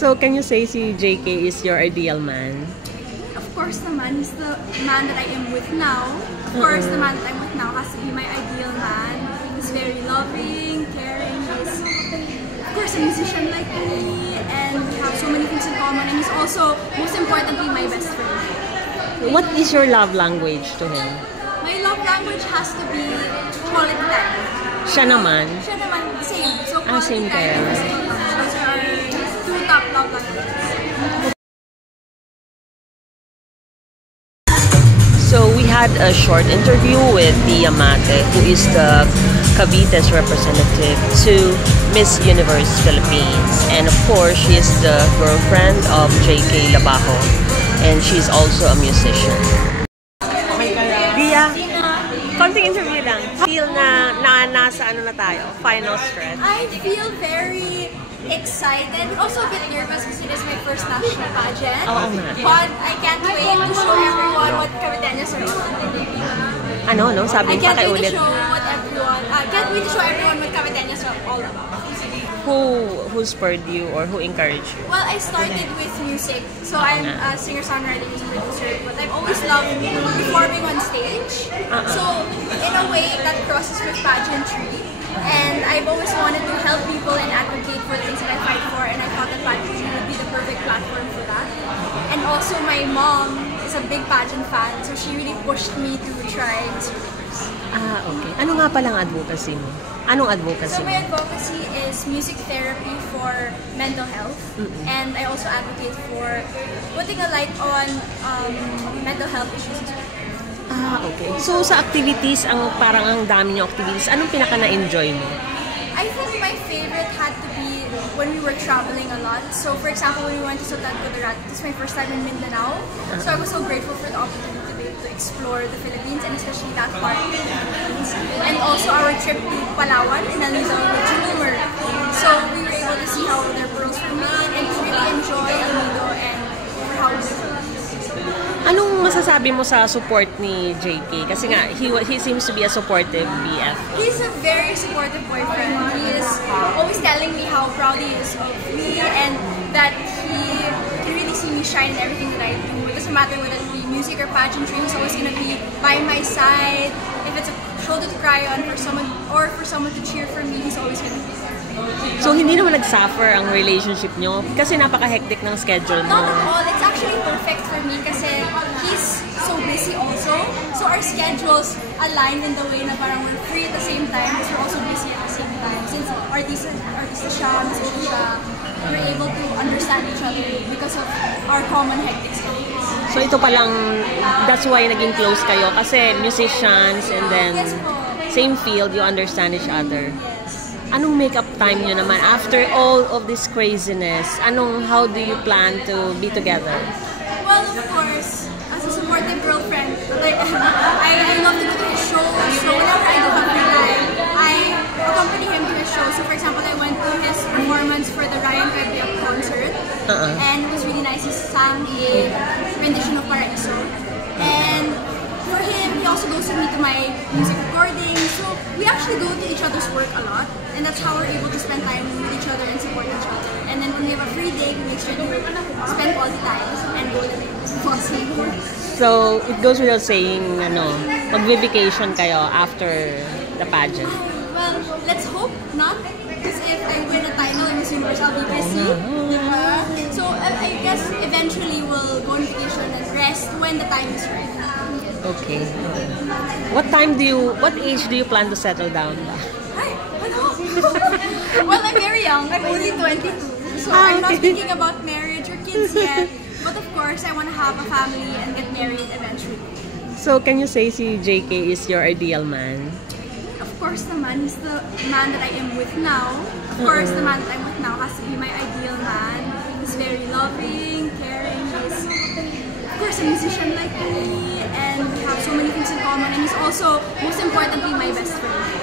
So, can you say si JK is your ideal man? Of course naman, he's the man that I am with now. Of course, the man that I'm with now has to be my ideal man. He's very loving, caring, he's of course a musician like me, and we have so many things in common, and he's also, most importantly, my best friend. What is your love language to him? My love language has to be quality time. Siya naman? Siya naman, same. So quality same time kayo. and physical touch. Those are our two top love languages. So we had a short interview with Tia Mate, who is the Cavite's representative to Miss Universe Philippines. And of course, she is the girlfriend of JK Labajo. And she's also a musician. Dia, konting interview lang. Feel na nasa ano na tayo, final stretch. I feel very excited, also a bit nervous because it is my first national pageant. But I can't wait to show everyone what Caviteños are about. Ano, no? Sabi pa kay ulit. Can't wait to show everyone what Caviteños are all about. Who spurred you or who encouraged you? Well, I started with music, so I'm a singer-songwriter, music producer, but I've always loved performing on stage. So in a way, that crosses with pageantry. And I've always wanted to help people and advocate for the things that I fight for, and I thought that pageantry would be the perfect platform for that. And also my mom is a big pageant fan, so she really pushed me to try Miss Universe. Okay. Ano nga palang advocacy mo? Anong advocacy So mo? my advocacy is music therapy for mental health, and I also advocate for putting a light on mental health issues as well. Okay. So, sa activities, parang ang dami niyong activities, anong pinaka na-enjoy mo? I think my favorite had to be when we were traveling a lot. So, for example, when we went to Sultan Kudarat, this is my first time in Mindanao. So, I was so grateful for the opportunity to be able to explore the Philippines, and especially that part of the Philippines. And also our trip to Palawan in Alizo with Chulumer. So, we were able to see how their pearls were made and to really enjoy Alizo and how we live. Anong masasabi mo sa support ni JK? Kasi nga, he seems to be a supportive BF. He's a very supportive boyfriend. He is always telling me how proud he is of me and that he can really see me shine in everything that I do. It doesn't matter whether it be music or pageantry, he's always going to be by my side. If it's a shoulder to cry on for someone or for someone to cheer for me, he's always going to be there. So, hindi naman nag-suffer ang relationship nyo? Kasi napaka-hectic ng schedule mo. Not at all. It's actually perfect for me kasi he's so busy also. So our schedules align in the way na parang we're free at the same time because we're also busy at the same time. Since artista siya, musician siya, we're able to understand each other because of our common hectic schedules. So, ito palang, that's why naging close kayo. Kasi musicians and then same field, you understand each other. Yes. Anong make-up time nyo naman after all of this craziness? How do you plan to be together? Well, of course, as a supportive girlfriend, I love to go to his shows. So whenever I do have free time, I accompany him to his shows. So for example, I went to his performance for the Ryan Pebiak concert, and it was really nice. He sang a rendition of Paraiso, and for him, he also goes with me to my music recording. So we actually go to each other's work a lot, and that's how we're able to spend time with each other and support each other. And then when we have a free day, we make sure to spend all the time and go to the So it goes without saying, mag-vacation kayo after the pageant. Well, let's hope not, because if I win a title in Miss Universe, I'll be busy. So I guess eventually we'll go on vacation and rest when the time is right. Okay. What age do you plan to settle down? Well, I'm very young. I'm only 22. So I'm not thinking about marriage or kids yet. But of course, I want to have a family and get married eventually. So can you say si JK is your ideal man? Of course naman, he's the man that I am with now. Of course, the man that I'm with now has to be my ideal man. He's very loving, caring. He's, of course, a musician like me. And we have so many things in common. And he's also, most importantly, my best friend.